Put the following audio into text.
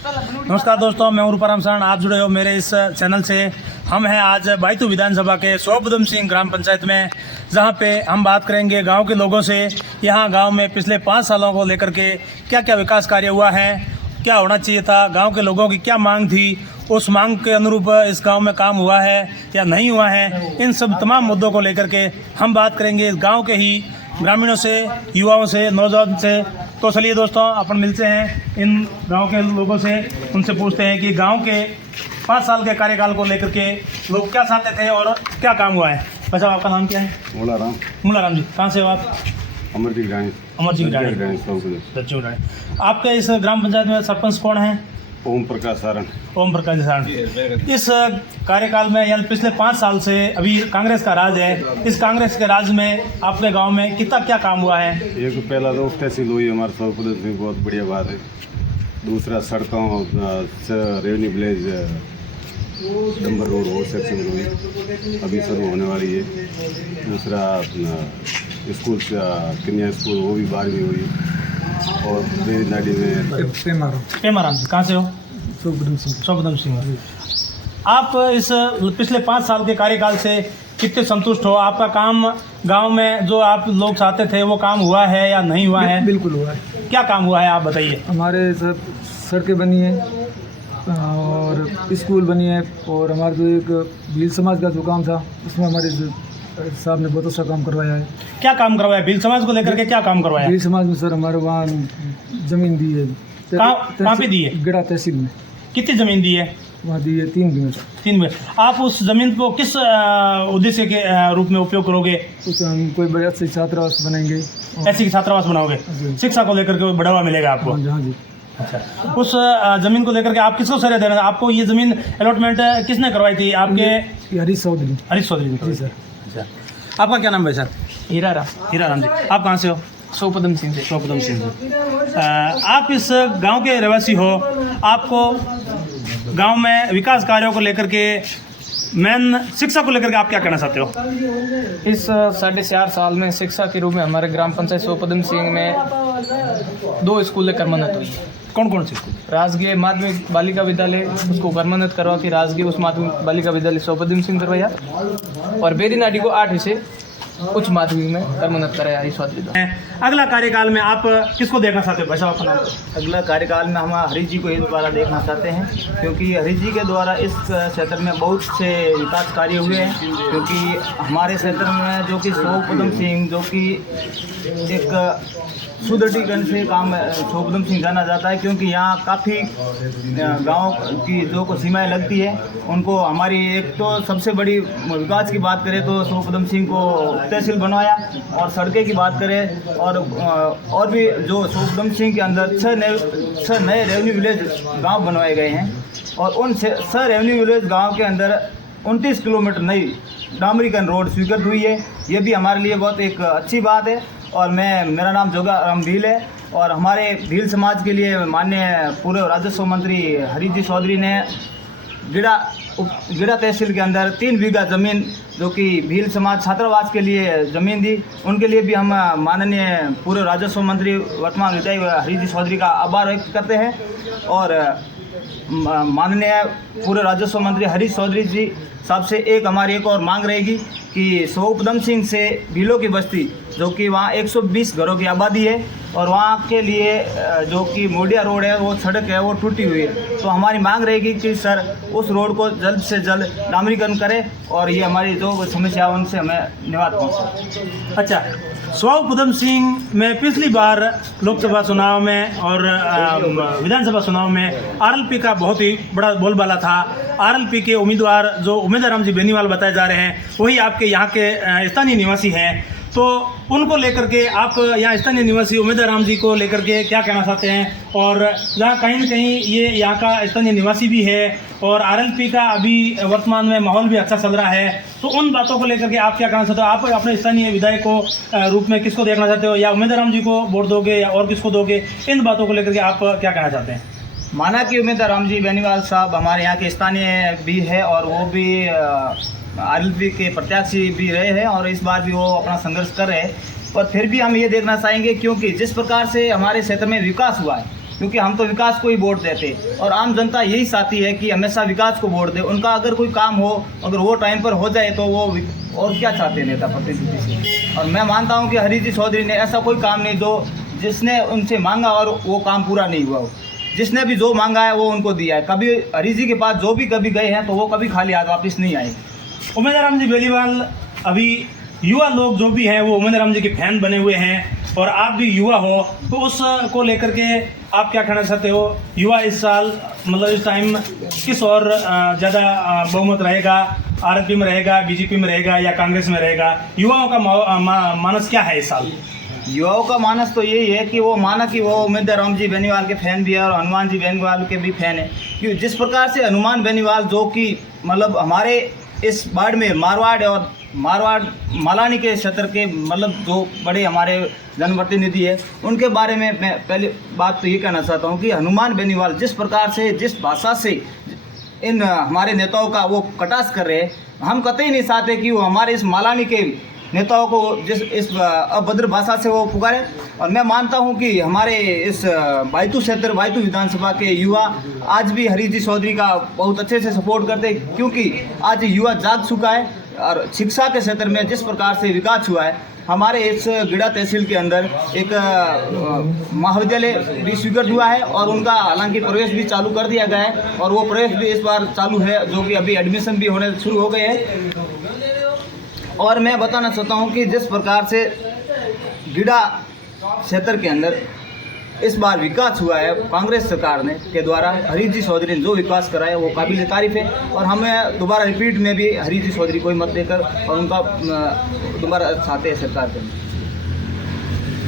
नमस्कार दोस्तों, मैं रूपाराम शरण। आप जुड़े हो मेरे इस चैनल से। हम हैं आज बायतू विधानसभा के सोपदम सिंह ग्राम पंचायत में, जहां पे हम बात करेंगे गांव के लोगों से। यहां गांव में पिछले 5 सालों को लेकर के क्या क्या विकास कार्य हुआ है, क्या होना चाहिए था, गांव के लोगों की क्या मांग थी, उस मांग के अनुरूप इस गांव में काम हुआ है या नहीं हुआ है, इन सब तमाम मुद्दों को लेकर के हम बात करेंगे इस गाँव के ही ग्रामीणों से, युवाओं से, नौजवान से। तो चलिए दोस्तों, अपन मिलते हैं इन गांव के लोगों से, उनसे पूछते हैं कि गांव के 5 साल के कार्यकाल को लेकर के लोग क्या चाहते थे और क्या काम हुआ है। भाई साहब, आपका नाम क्या है? मूलाराम जी। कहाँ से हो आप? अमरजीत रानी। अमरजीत रानी। दक्षिण रानी। आपके इस ग्राम पंचायत में सरपंच कौन है? ओम प्रकाश सारण। ओम प्रकाश सारण। इस कार्यकाल में यानी पिछले 5 साल से अभी कांग्रेस का राज है। इस कांग्रेस के राज में आपके गांव में कितना क्या काम हुआ है? एक तो पहला तो तहसील हुई हमारे सोपदम सिंह, बहुत बढ़िया बात है। दूसरा सड़कों रेवन्यू विलेज नंबर रोड हो सेक्शन हुई, अभी शुरू होने वाली है। दूसरा स्कूल कन्या स्कूल, वो भी 12वीं हुई। और मेरी नाडी में पेमाराम जी। कहाँ से हो? सोपदम सिंह। आप इस पिछले 5 साल के कार्यकाल से कितने संतुष्ट हो? आपका काम गांव में जो आप लोग चाहते थे वो काम हुआ है या नहीं हुआ है? बिल्कुल हुआ है। क्या काम हुआ है आप बताइए। हमारे सब सड़कें बनी है और स्कूल बनी है, और हमारे जो एक भील समाज का जो काम था उसमें हमारे साहब ने बहुत अच्छा काम करवाया है। क्या काम करवाया भील समाज को लेकर के? क्या काम करवाया भील समाज में सर हमारे वहाँ ज़मीन दी है। कहाँ पे दी है? गड़ा तहसील में। कितनी ज़मीन दी है? वहाँ दी है 3 बीघा। 3 बीघा। आप उस ज़मीन को किस उद्देश्य के रूप में उपयोग करोगे? उस हम कोई बड़े अच्छे छात्रावास बनाएंगे। ऐसी छात्रावास बनाओगे? शिक्षा को लेकर के बढ़ावा मिलेगा आपको? हाँ जी। अच्छा, उस ज़मीन को लेकर के आप किसको श्रेय देना? आपको ये ज़मीन अलॉटमेंट किसने करवाई थी? आपके हरीश चौधरी। हरीश चौधरी जी सर। अच्छा, आपका क्या नाम है सर? हीराराम जी। आप कहाँ से हो? सोपदम सिंह से। सोपदम सिंह जी। आप इस गांव के रहवासी हो। आपको गांव में विकास कार्यों को लेकर के, मेन शिक्षा को लेकर के आप क्या कहना चाहते हो? इस 4.5 साल में शिक्षा के रूप में हमारे ग्राम पंचायत सोपदम सिंह में 2 स्कूलें कर्मन्वित हुई है। कौन कौन से स्कूल? राजकीय माध्यमिक बालिका विद्यालय, उसको कर्मन्वित करवा के राजकीय उच्च माध्यमिक बालिका विद्यालय सोपदम सिंह करवाया, और बेरीनाडी को 8 विषय उच्च माध्यमिक में कर्मन्वित कराया हरीश चौधरी द्वारा। अगला कार्यकाल में आप किसको देखना चाहते हो? भाई साहब, अपना अगला कार्यकाल में हम हरीश जी को ही दोबारा देखना चाहते हैं, क्योंकि हरीश जी के द्वारा इस क्षेत्र में बहुत से विकास कार्य हुए हैं। क्योंकि हमारे क्षेत्र में जो कि सोपदम सिंह, जो कि एक सुदृढ़ीकरण से काम सोपदम सिंह जाना जाता है, क्योंकि यहाँ काफ़ी गांव की जो को सीमाएं लगती है उनको हमारी, एक तो सबसे बड़ी विकास की बात करें तो सोपदम सिंह को तहसील बनवाया, और सड़कें की बात करें और भी जो सोपदम सिंह के अंदर 6 नए रेवन्यू विलेज गांव बनवाए गए हैं, और उन 6 रेवन्यू विलेज गांव के अंदर 29 किलोमीटर नई डामरीकरण रोड स्वीकृत हुई है। ये भी हमारे लिए बहुत एक अच्छी बात है। और मेरा नाम जोगाराम भील है, और हमारे भील समाज के लिए माननीय पूर्व राजस्व मंत्री हरीश जी चौधरी ने गिड़ा तहसील के अंदर 3 बीघा ज़मीन, जो कि भील समाज छात्रावास के लिए ज़मीन दी, उनके लिए भी हम माननीय पूर्व राजस्व मंत्री वर्तमान विधायक हरीश जी चौधरी का आभार व्यक्त करते हैं। और माननीय पूर्व राजस्व मंत्री हरीश चौधरी जी साहब से हमारी एक और मांग रहेगी कि सोपदम सिंह से भीलों की बस्ती, जो कि वहाँ 120 घरों की आबादी है, और वहाँ के लिए जो कि मोडिया रोड है, वो सड़क है, वो टूटी हुई है। तो हमारी मांग रहेगी कि सर उस रोड को जल्द से जल्द डामरीकरण करें, और ये हमारी जो समस्या है उनसे हमें निवारण पहुँचे। अच्छा, सोपदम सिंह में पिछली बार लोकसभा चुनाव में और विधानसभा चुनाव में आरएलपी का बहुत ही बड़ा बोलबाला था। आरएलपी के उम्मीदवार जो उमेदराम जी बेनीवाल बताए जा रहे हैं, वही आपके यहाँ के स्थानीय निवासी हैं। तो उनको लेकर के आप यहाँ स्थानीय निवासी उमेदराम जी को लेकर के क्या कहना चाहते हैं? और यहाँ कहीं न कहीं ये यहाँ का स्थानीय निवासी भी है, और आरएलपी का अभी वर्तमान में माहौल भी अच्छा चल रहा है, तो उन बातों को लेकर के आप क्या कहना चाहते हो? आप अपने स्थानीय विधायक को रूप में किसको देखना चाहते हो, या उमेदराम जी को वोट दोगे या और किसको दोगे? इन बातों को लेकर के आप क्या कहना चाहते हैं? माना कि उमेदराम जी बेनीवाल साहब हमारे यहाँ के स्थानीय भी है, और वो भी आरएलपी के प्रत्याशी भी रहे हैं, और इस बार भी वो अपना संघर्ष कर रहे हैं। पर फिर भी हम ये देखना चाहेंगे, क्योंकि जिस प्रकार से हमारे क्षेत्र में विकास हुआ है, क्योंकि हम तो विकास को ही वोट देते और आम जनता यही चाहती है कि हमेशा विकास को वोट दे। उनका अगर कोई काम हो, अगर वो टाइम पर हो जाए तो वो और क्या चाहते नेता प्रतिनिधि से। और मैं मानता हूँ कि हरीश जी चौधरी ने ऐसा कोई काम नहीं जो जिसने उनसे मांगा और वो काम पूरा नहीं हुआ हो। जिसने भी जो मांगा है वो उनको दिया है। कभी हरीश जी के पास जो भी कभी गए हैं तो वो कभी खाली हाथ वापस नहीं आए। उमेंद्र राम जी बेलीवाल, अभी युवा लोग जो भी हैं वो उमेंद्र राम जी के फैन बने हुए हैं और आप भी युवा हो, तो उस को लेकर के आप क्या कहना चाहते हो? युवा इस साल मतलब इस टाइम किस और ज़्यादा बहुमत रहेगा? आरएसपी में रहेगा, बीजेपी में रहेगा या कांग्रेस में रहेगा? युवाओं का मानस क्या है इस साल? युवाओं का मानस तो यही है कि वो माना कि वो उमेंद्र राम जी बेनीवाल के फैन भी है और हनुमान जी बेनीवाल के भी फैन है। क्योंकि जिस प्रकार से हनुमान बेनीवाल जो कि मतलब हमारे इस वार्ड में मारवाड़ मालानी के क्षेत्र के मतलब जो बड़े हमारे जनप्रतिनिधि है, उनके बारे में मैं पहले बात तो ये कहना चाहता हूँ कि हनुमान बेनीवाल जिस प्रकार से जिस भाषा से इन हमारे नेताओं का वो कटाक्ष कर रहे हैं, हम कतई नहीं चाहते कि वो हमारे इस मालानी के नेताओं को इस अभद्र भाषा से वो पुकारे। और मैं मानता हूं कि हमारे इस बायतू क्षेत्र बायतू विधानसभा के युवा आज भी हरीश जी चौधरी का बहुत अच्छे से सपोर्ट करते हैं, क्योंकि आज युवा जाग चुका है और शिक्षा के क्षेत्र में जिस प्रकार से विकास हुआ है। हमारे इस गिड़ा तहसील के अंदर एक महाविद्यालय भी स्वीकृत हुआ है और उनका हालांकि प्रवेश भी चालू कर दिया गया है और वो प्रवेश भी इस बार चालू है, जो कि अभी एडमिशन भी होने शुरू हो गए हैं। और मैं बताना चाहता हूं कि जिस प्रकार से गिड़ा क्षेत्र के अंदर इस बार विकास हुआ है कांग्रेस सरकार ने के द्वारा, हरीश जी चौधरी ने जो विकास कराया वो काबिल तारीफ है। और हमें दोबारा रिपीट में भी हरीश जी चौधरी को ही मत देकर और उनका दोबारा चाहते हैं सरकार के।